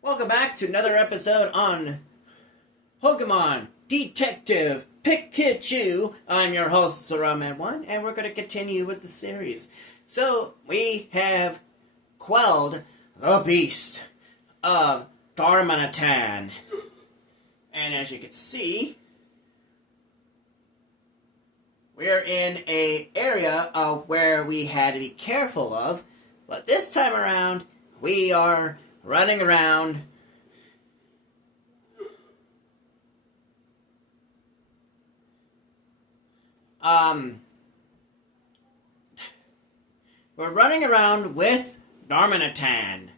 Welcome back to another episode on Pokemon Detective Pikachu. I'm your host, Aurora, and we're going to continue with the series. So, we have quelled the beast of Darmanitan. And as you can see, we're in an area where we had to be careful of, but this time around, we are running around we're running around with Darmanitan.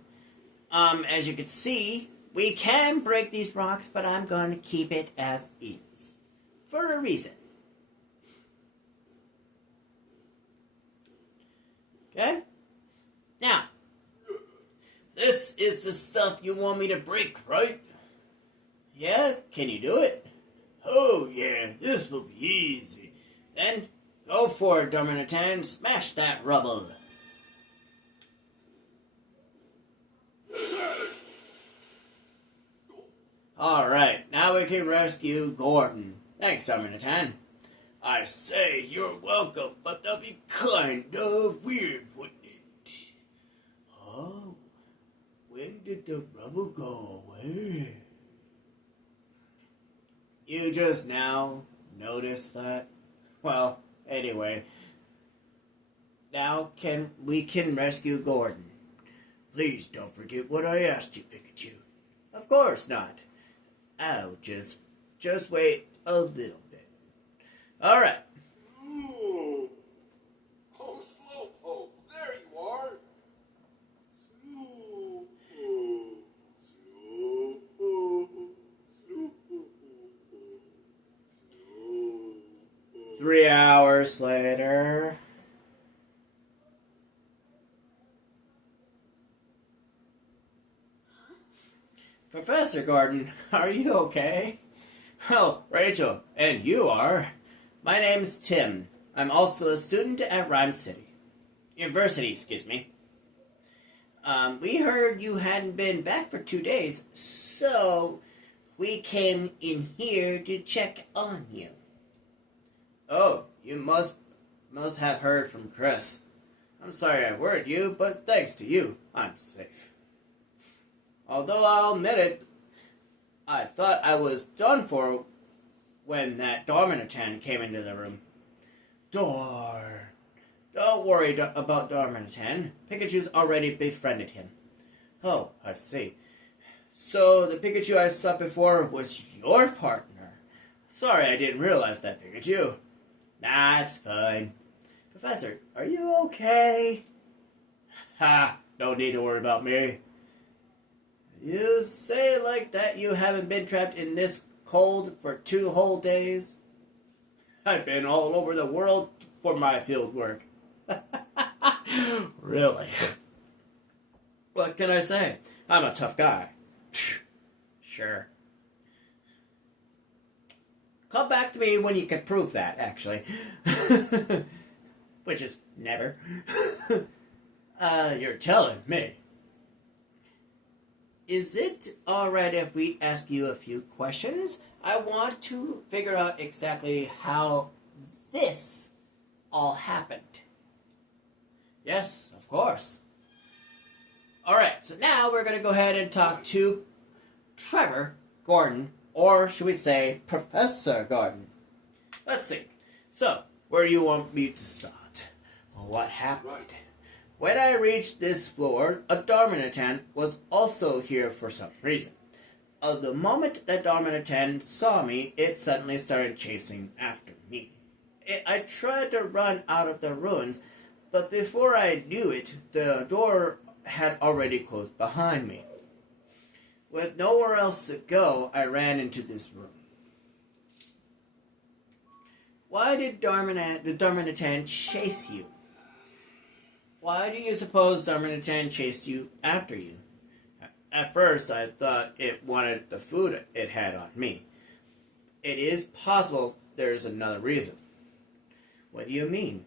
As you can see, we can break these rocks, but I'm going to keep it as is. For a reason. Okay? Now, this is the stuff you want me to break, right? Yeah? Can you do it? Oh, yeah, this will be easy. Then, go for it, Darmanitan. Smash that rubble. Alright, now we can rescue Gordon. Thanks, Darmanitan. I say you're welcome, but that'd be kind of weird, wouldn't it? Oh, when did the rubble go away? You just now noticed that? Well, anyway. Now we can rescue Gordon. Please don't forget what I asked you, Pikachu. Of course not. I'll just wait a little bit. Alright. Ooh. Oh, Slowpoke, there you are. Slow. 3 hours later. Professor Gordon, are you okay? Oh, Rachel, and you are? My name's Tim. I'm also a student at University, excuse me. We heard you hadn't been back for 2 days, so we came in here to check on you. Oh, you must have heard from Chris. I'm sorry I worried you, but thanks to you, I'm safe. Although I'll admit it, I thought I was done for when that Darmanitan came into the room. Darn. Don't worry about Darmanitan. Pikachu's already befriended him. Oh, I see. So the Pikachu I saw before was your partner. Sorry I didn't realize that, Pikachu. Nah, it's fine. Professor, are you okay? Ha! No need to worry about me. You say it like that you haven't been trapped in this cold for 2 whole days? I've been all over the world for my field work. Really? What can I say? I'm a tough guy. Sure. Come back to me when you can prove that, actually. Which is never. You're telling me. Is it alright if we ask you a few questions? I want to figure out exactly how this all happened. Yes, of course. Alright, so now we're going to go ahead and talk to Trevor Gordon, or should we say Professor Gordon. Let's see. So, where do you want me to start? What happened? Right. When I reached this floor, a Darmanitan was also here for some reason. The moment that Darmanitan saw me, it suddenly started chasing after me. I tried to run out of the ruins, but before I knew it, the door had already closed behind me. With nowhere else to go, I ran into this room. Why did the Darmanitan chase you? Why do you suppose Darmanitan chased you after you? At first, I thought it wanted the food it had on me. It is possible there's another reason. What do you mean?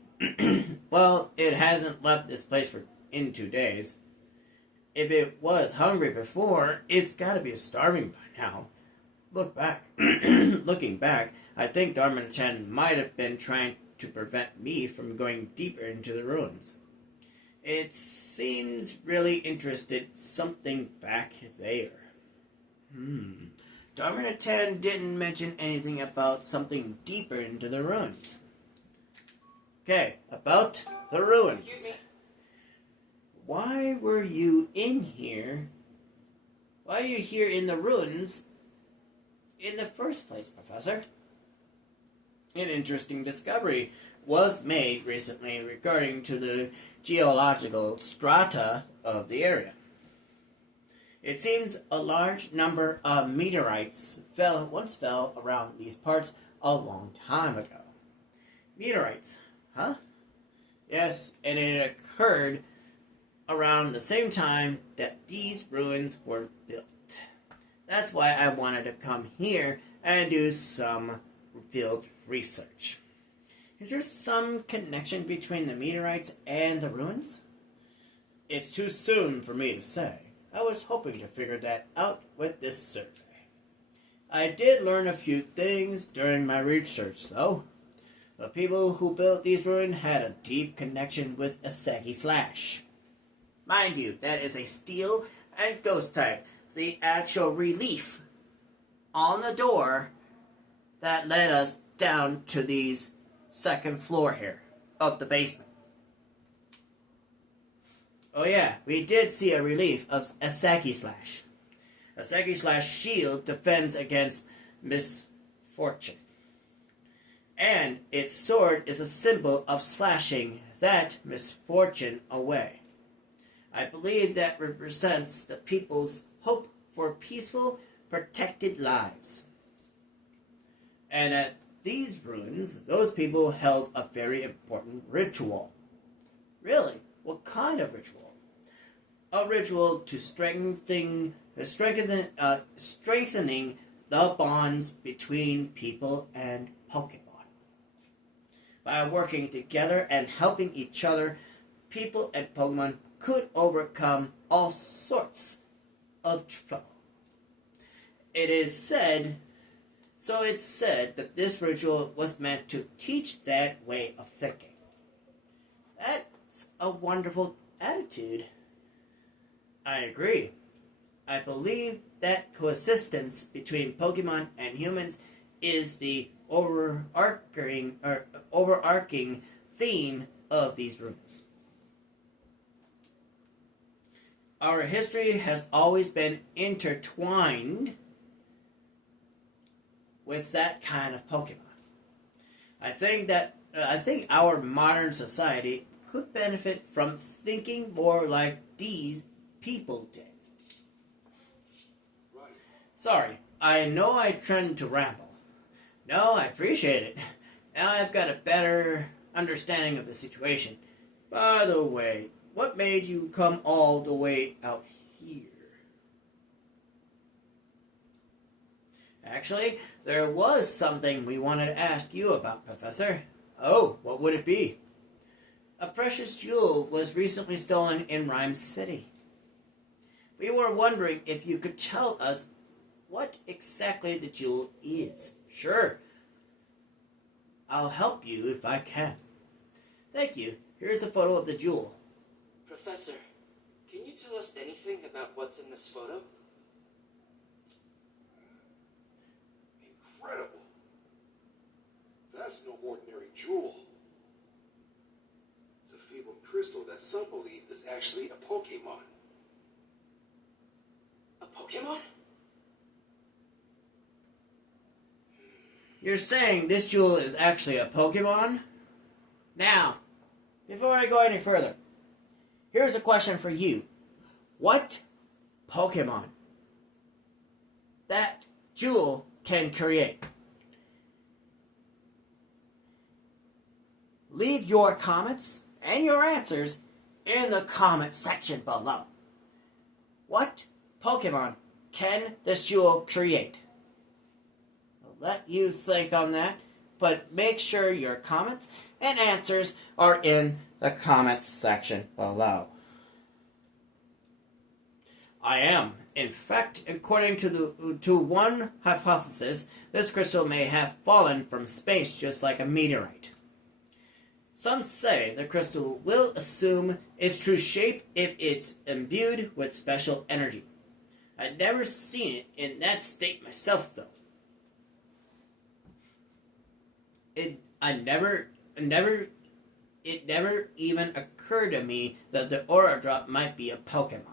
Well, it hasn't left this place in 2 days. If it was hungry before, it's gotta be starving by now. Looking back, I think Darmanitan might have been trying to prevent me from going deeper into the ruins. It seems really interested something back there. Darmanitan didn't mention anything about something deeper into the ruins. Okay, about the ruins. Excuse me? Why were you in here? Why are you here in the ruins in the first place, Professor? An interesting discovery was made recently regarding to the geological strata of the area. It seems a large number of meteorites once fell around these parts a long time ago. Meteorites, huh? Yes, and it occurred around the same time that these ruins were built. That's why I wanted to come here and do some field research. Is there some connection between the meteorites and the ruins? It's too soon for me to say. I was hoping to figure that out with this survey. I did learn a few things during my research, though. The people who built these ruins had a deep connection with Asagi Slash. Mind you, that is a steel and ghost type. The actual relief on the door that led us down to these second floor here of the basement. Oh yeah, we did see a relief of Asagi Slash. Asagi Slash shield defends against misfortune. And its sword is a symbol of slashing that misfortune away. I believe that represents the people's hope for peaceful, protected lives. And at these ruins, those people held a very important ritual. Really? What kind of ritual? A ritual to strengthening the bonds between people and Pokemon. By working together and helping each other, people and Pokemon could overcome all sorts of trouble. It's said that this ritual was meant to teach that way of thinking. That's a wonderful attitude. I agree. I believe that coexistence between Pokemon and humans is the overarching theme of these ruins. Our history has always been intertwined with that kind of Pokemon. I think our modern society could benefit from thinking more like these people did. Right. Sorry, I know I tend to ramble. No, I appreciate it. Now I've got a better understanding of the situation. By the way, what made you come all the way out here? Actually, there was something we wanted to ask you about, Professor. Oh, what would it be? A precious jewel was recently stolen in Rhyme City. We were wondering if you could tell us what exactly the jewel is. Sure. I'll help you if I can. Thank you. Here's a photo of the jewel. Professor, can you tell us anything about what's in this photo? Incredible. That's no ordinary jewel. It's a fabled crystal that some believe is actually a Pokemon. A Pokemon? You're saying this jewel is actually a Pokemon? Now, before I go any further, here's a question for you. What Pokemon that jewel can create? Leave your comments and your answers in the comment section below. What Pokemon can this jewel create? I'll let you think on that, but make sure your comments and answers are in the comments section below. I am. In fact, according to one hypothesis, this crystal may have fallen from space just like a meteorite. Some say the crystal will assume its true shape if it's imbued with special energy. I've never seen it in that state myself, though. It never even occurred to me that the Aurora drop might be a Pokemon.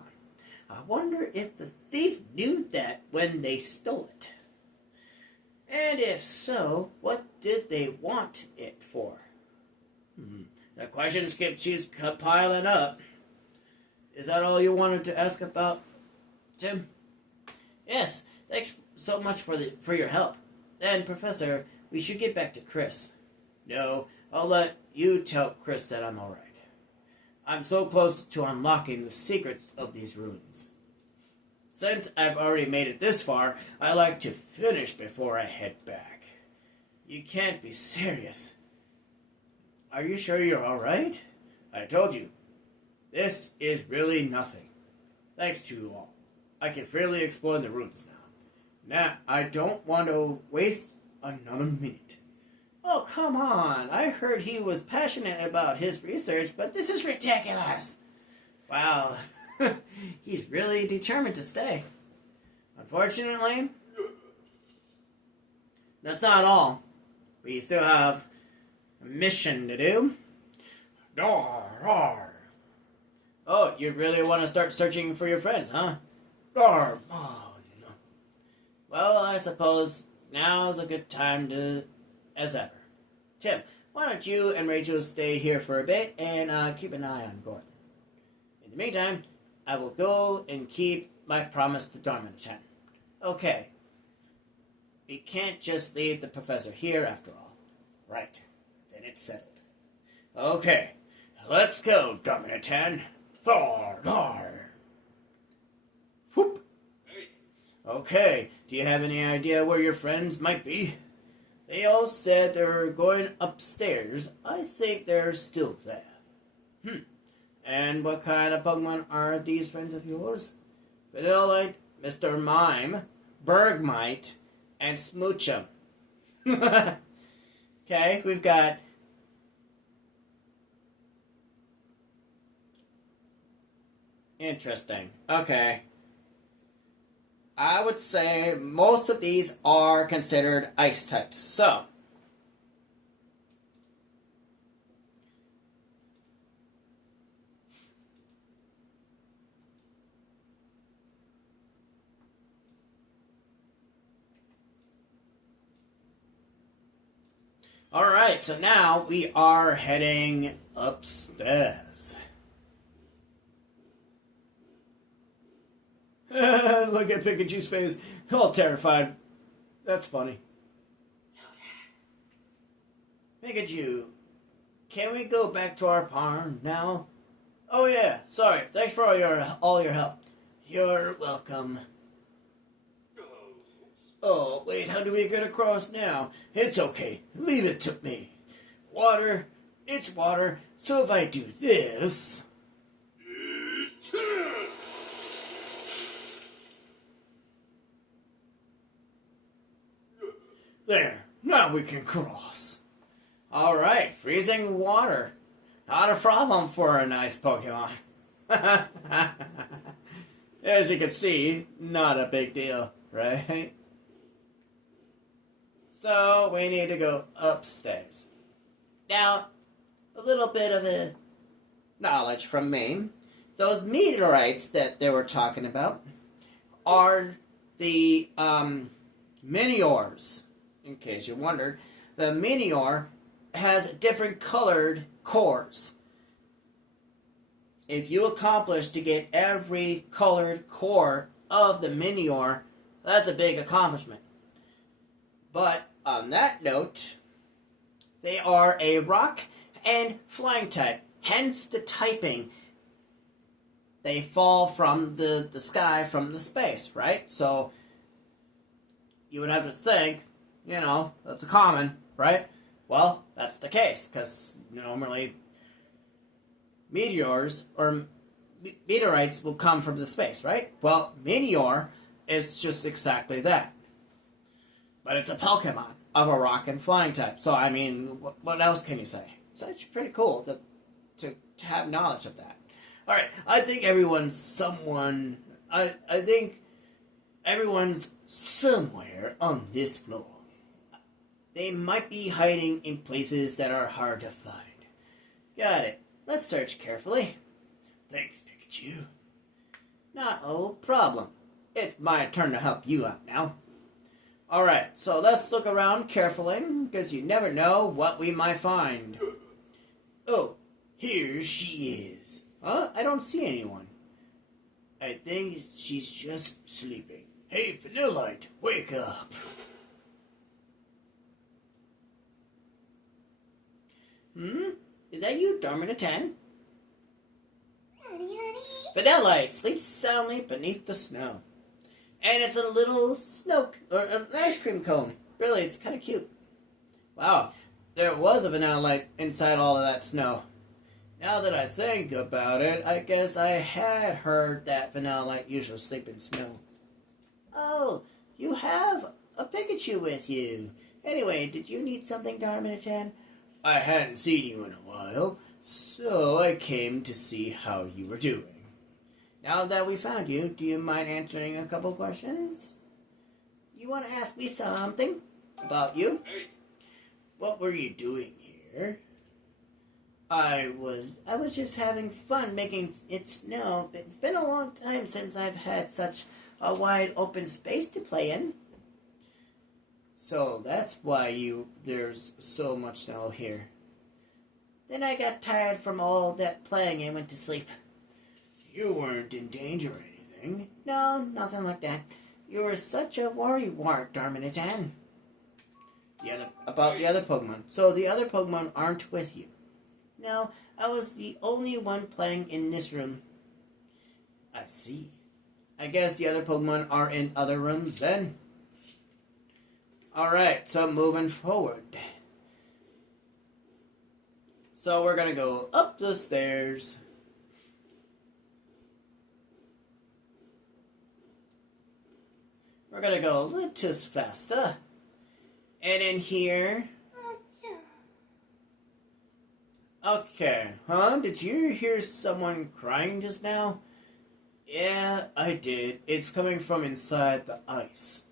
I wonder if the thief knew that when they stole it. And if so, what did they want it for? The questions keep piling up. Is that all you wanted to ask about, Tim? Yes, thanks so much for your help. Then, Professor, we should get back to Chris. No, I'll let you tell Chris that I'm alright. I'm so close to unlocking the secrets of these ruins. Since I've already made it this far, I like to finish before I head back. You can't be serious. Are you sure you're alright? I told you, this is really nothing. Thanks to you all. I can freely explore the ruins now. Now, I don't want to waste another minute. Oh, come on. I heard he was passionate about his research, but this is ridiculous. Wow. He's really determined to stay. Unfortunately, that's not all. We still have a mission to do. Oh, you really want to start searching for your friends, huh? Oh, no. Well, I suppose now's a good time as ever. Tim, why don't you and Rachel stay here for a bit and keep an eye on Gordon. In the meantime, I will go and keep my promise to Darmanitan. Okay. We can't just leave the professor here after all. Right. Then it's settled. Okay. Let's go, Darmanitan. Whoop. Hey. Okay. Do you have any idea where your friends might be? They all said they were going upstairs. I think they're still there. And what kind of Pokemon are these friends of yours? Vanillite, Mr. Mime, Bergmite, and Smoochum. Okay, we've got... Interesting. Okay. I would say most of these are considered ice types. So, alright, so now we are heading upstairs. Look at Pikachu's face, all terrified. That's funny. Pikachu, can we go back to our barn now? Oh yeah, sorry. Thanks for all your help. You're welcome. Oh, wait, how do we get across now? It's okay. Leave it to me. Water, it's water. So if I do this... There, now we can cross. Alright, freezing water. Not a problem for a nice Pokemon. As you can see, not a big deal, right? So, we need to go upstairs. Now, a little bit of a knowledge from me. Those meteorites that they were talking about are the Miniors. In case you wondered, the Minior has different colored cores. If you accomplish to get every colored core of the Minior, that's a big accomplishment. But on that note, they are a rock and flying type, hence the typing. They fall from the sky, from the space, right? So you would have to think, that's common, right? Well, that's the case, because normally meteors, or meteorites will come from the space, right? Well, Meteor is just exactly that. But it's a Pokemon of a rock and flying type. So, I mean, what else can you say? It's actually pretty cool to have knowledge of that. Alright, I think everyone's somewhere on this floor. They might be hiding in places that are hard to find. Got it. Let's search carefully. Thanks, Pikachu. No problem. It's my turn to help you out now. Alright, so let's look around carefully, because you never know what we might find. Oh, here she is. Huh? I don't see anyone. I think she's just sleeping. Hey, Vanillite, wake up. Is that you, Darmanitan? Vanillite sleeps soundly beneath the snow. And it's a little or an ice cream cone. Really, it's kind of cute. Wow, there was a Vanillite inside all of that snow. Now that I think about it, I guess I had heard that Vanillite usually sleep in snow. Oh, you have a Pikachu with you. Anyway, did you need something, Darmanitan? I hadn't seen you in a while, so I came to see how you were doing. Now that we found you, do you mind answering a couple questions? You want to ask me something about you? Hey. What were you doing here? I was just having fun making it snow. It's been a long time since I've had such a wide open space to play in. So that's why there's so much snow here. Then I got tired from all that playing and went to sleep. You weren't in danger or anything. No, nothing like that. You were such a worrywart, Darmanitan. About the other Pokemon. So the other Pokemon aren't with you. No, I was the only one playing in this room. I see. I guess the other Pokemon are in other rooms then. Alright, so moving forward. So we're gonna go up the stairs. We're gonna go a little faster. And in here... Okay, huh? Did you hear someone crying just now? Yeah, I did. It's coming from inside the ice.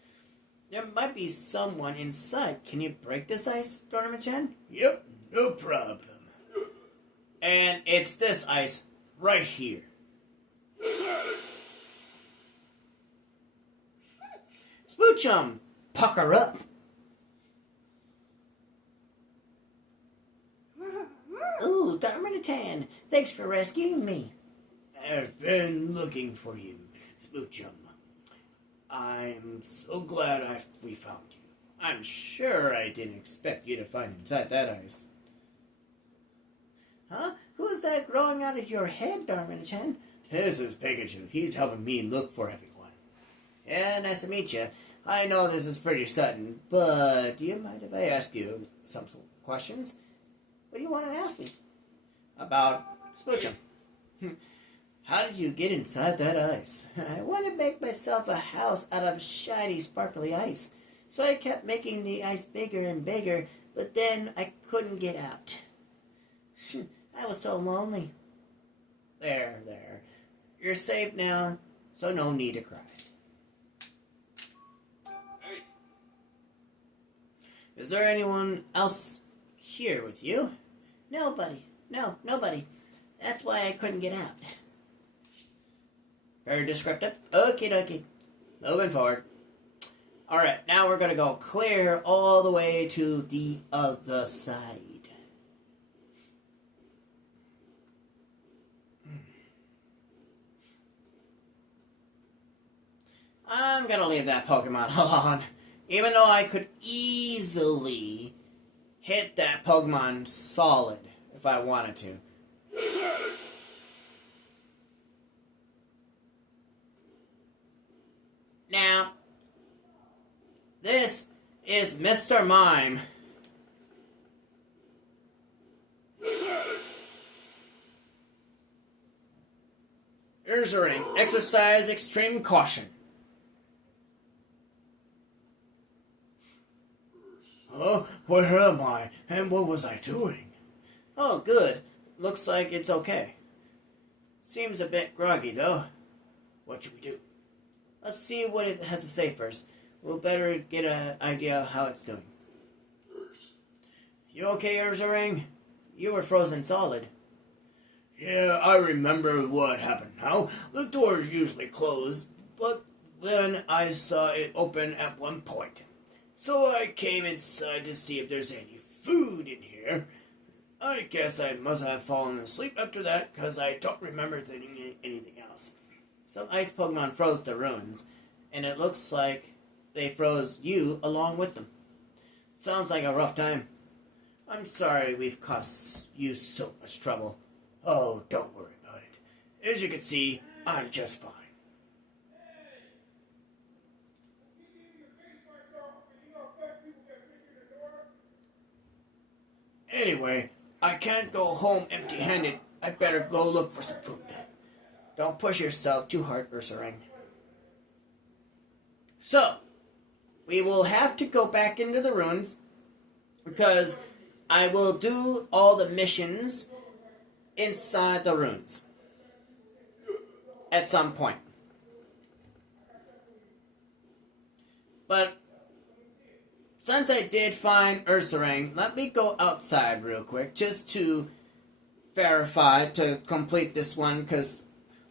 There might be someone inside. Can you break this ice, Darmanitan? Yep, no problem. And it's this ice right here. Spoochum, pucker up. Ooh, Darmanitan, thanks for rescuing me. I've been looking for you, Spoochum. I'm so glad we found you. I'm sure I didn't expect you to find inside that ice. Huh? Who's that growing out of your head, Darmanitan? This is Pikachu. He's helping me look for everyone. Yeah, nice to meet you. I know this is pretty sudden, but do you mind if I ask you some questions? What do you want to ask me? About Spoochum. How did you get inside that ice? I want to make myself a house out of shiny, sparkly ice. So I kept making the ice bigger and bigger, but then I couldn't get out. I was so lonely. There. You're safe now, so no need to cry. Hey. Is there anyone else here with you? Nobody. No, nobody. That's why I couldn't get out. Very descriptive. Okie dokie. Moving forward. Alright, now we're going to go clear all the way to the other side. I'm going to leave that Pokemon alone. Even though I could easily hit that Pokemon solid if I wanted to. Now, this is Mr. Mime. Ursaring, exercise extreme caution. Huh? Where am I? And what was I doing? Oh, good. Looks like it's okay. Seems a bit groggy, though. What should we do? Let's see what it has to say first. We'll better get an idea of how it's doing. You okay, Ursaring? You were frozen solid. Yeah, I remember what happened now. The door's usually closed, but then I saw it open at one point. So I came inside to see if there's any food in here. I guess I must have fallen asleep after that, because I don't remember thinking anything else. Some ice Pokemon froze the ruins, and it looks like they froze you along with them. Sounds like a rough time. I'm sorry we've caused you so much trouble. Oh, don't worry about it. As you can see, I'm just fine. Anyway, I can't go home empty-handed. I better go look for some food. Don't push yourself too hard, Ursaring. So, we will have to go back into the ruins, because I will do all the missions inside the ruins at some point. But since I did find Ursaring, let me go outside real quick just to verify, to complete this one, because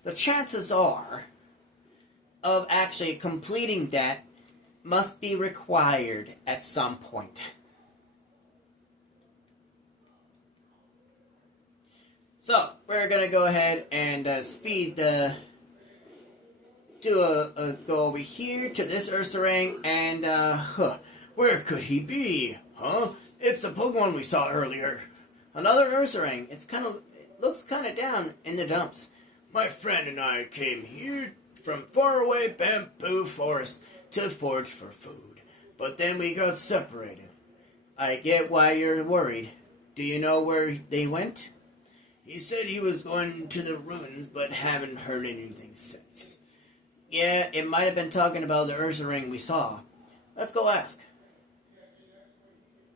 the chances are of actually completing that must be required at some point. So, we're going to go ahead and go over here to this Ursaring, and, where could he be? Huh? It's the Pokemon we saw earlier. Another Ursaring. It looks kind of down in the dumps. My friend and I came here from faraway bamboo forest to forage for food, but then we got separated. I get why you're worried. Do you know where they went? He said he was going to the ruins, but haven't heard anything since. Yeah, it might have been talking about the Ursaring we saw. Let's go ask.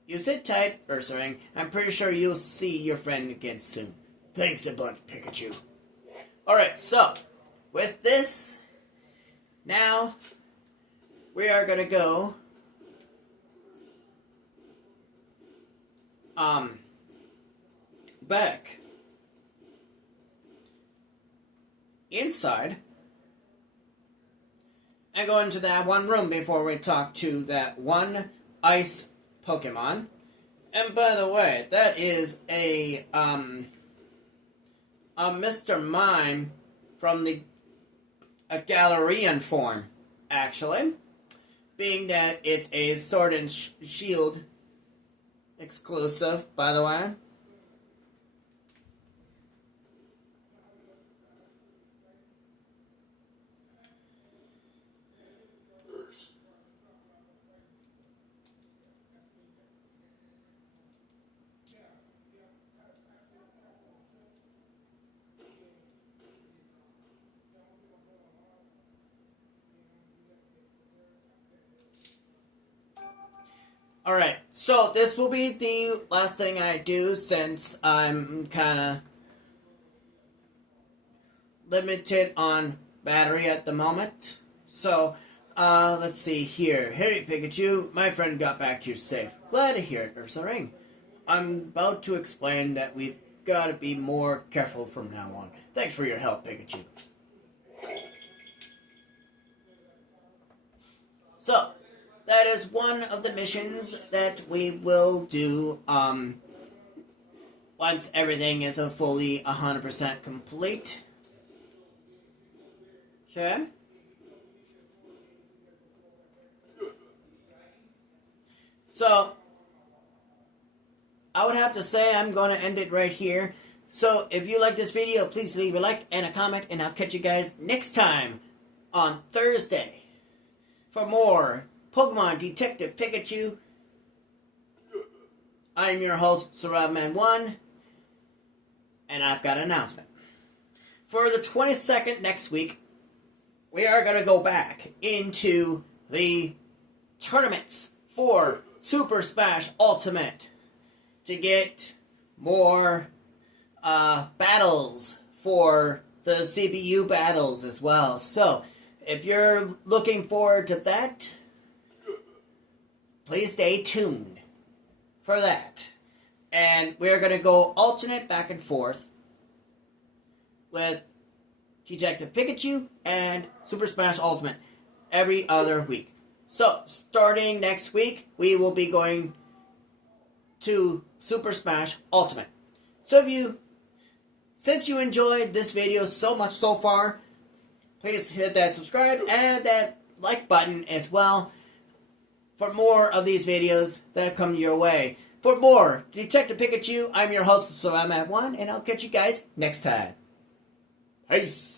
You sit tight, Ursaring. I'm pretty sure you'll see your friend again soon. Thanks a bunch, Pikachu. Alright, so, with this, now, we are gonna go, back inside and go into that one room before we talk to that one ice Pokemon. And by the way, that is a Mr. Mime from a Galarian form, actually. Being that it's a Sword and Shield exclusive, by the way. Alright, so this will be the last thing I do since I'm kind of limited on battery at the moment. So, let's see here. Hey, Pikachu, my friend got back here safe. Glad to hear it, Ursaring. I'm about to explain that we've got to be more careful from now on. Thanks for your help, Pikachu. So, that is one of the missions that we will do, once everything is fully 100% complete. Okay. So, I would have to say I'm going to end it right here. So, if you like this video, please leave a like and a comment, and I'll catch you guys next time on Thursday for more Pokemon Detective Pikachu. I'm your host, SurroundMan1, and I've got an announcement. for the 22nd next week, we are going to go back into the tournaments for Super Smash Ultimate to get more battles for the CPU battles as well. So, if you're looking forward to that, please stay tuned for that. And we're going to go alternate back and forth with Detective Pikachu and Super Smash Ultimate every other week. So, starting next week, we will be going to Super Smash Ultimate. So since you enjoyed this video so much so far, please hit that subscribe and that like button as well for more of these videos that come your way. For more Detective Pikachu, I'm your host, so I'm at one, and I'll catch you guys next time. Peace.